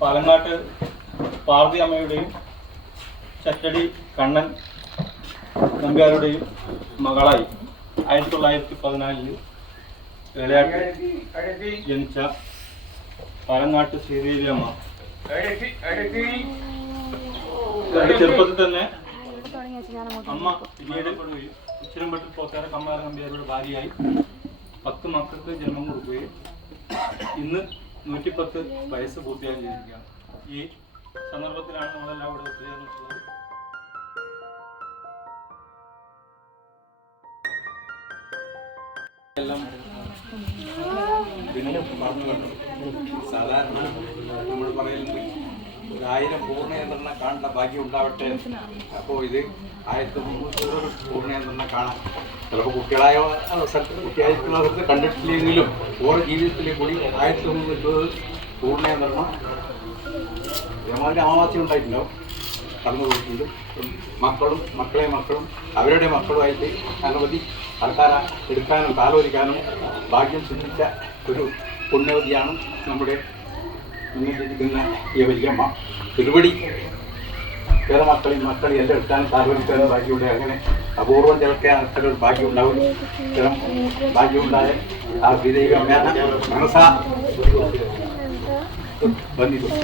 പാലങ്ങാട്ട് പാർവതി അമ്മയുടെയും ചറ്റടി കണ്ണൻ നമ്പ്യാരുടെയും മകളായി 1914 വേലയാട്ട് ജനിച്ച പാലങ്ങാട്ട് ശ്രീദേവി അമ്മ ചെറുപ്പത്തിൽ തന്നെ അമ്മ പിന്നീട് ഉച്ചിരമ്പട്ടിൽ പോക്കാര കമ്മാര നമ്പ്യാരുടെ ഭാര്യയായി 10 മക്കൾക്ക് ജന്മം കൊടുക്കുകയും ഇന്ന് 110 വയസ്സ് പൂർത്തിയായി ജീവിക്കുകയാണ്. ഈ സന്ദർഭത്തിലാണ് നമ്മളെല്ലാം ഇവിടെ ഒത്തുചേർന്നിട്ടുള്ളത്. എല്ലാം പിന്നെ പറഞ്ഞു കണ്ടു. സാധാരണ നമ്മൾ പറയുന്നത് 1000 പൂർണ്ണയന്ത്രണം കാണേണ്ട ഭാഗ്യം ഉണ്ടാവട്ടെ. അപ്പോൾ ഇത് 1300 പൂർണ്ണയന്ത്രണം കാണാം. ചിലപ്പോൾ കുട്ടികളായ കുട്ടിയായിട്ടുള്ളവർക്ക് കണ്ടിട്ടില്ലെങ്കിലും ഓരോ ജീവിതത്തിലെ കൂടി 1320 പൂർണ്ണയന്ത്രണം ഇതേമാതിരി അമാവാസ്യം ഉണ്ടായിട്ടുണ്ടാവും, കടന്നു പോയിട്ടുണ്ട്. മക്കളും അവരുടെ മക്കളുമായിട്ട് അനവധി ആൾക്കാരെ എടുക്കാനും താലോലിക്കാനും ഭാഗ്യം സിദ്ധിച്ച ഒരു പുണ്യവതിയാണ് നമ്മുടെ മുന്നിലിരിക്കുന്ന ഈ വല്യമ്മ. ഒരുപടി വേറെ മക്കളെയും എല്ലാം എടുക്കാനും താലോലിക്കാനും ഭാഗ്യമുണ്ട്. അങ്ങനെ അപൂർവം ചിലർക്ക് അത്തരം ഭാഗ്യം ഉണ്ടാവും. ഇത്തരം ഭാഗ്യമുണ്ടായ ആ ശ്രീദേവി അമ്മയാണ് മനസ്സാ വന്നിട്ടുണ്ട്.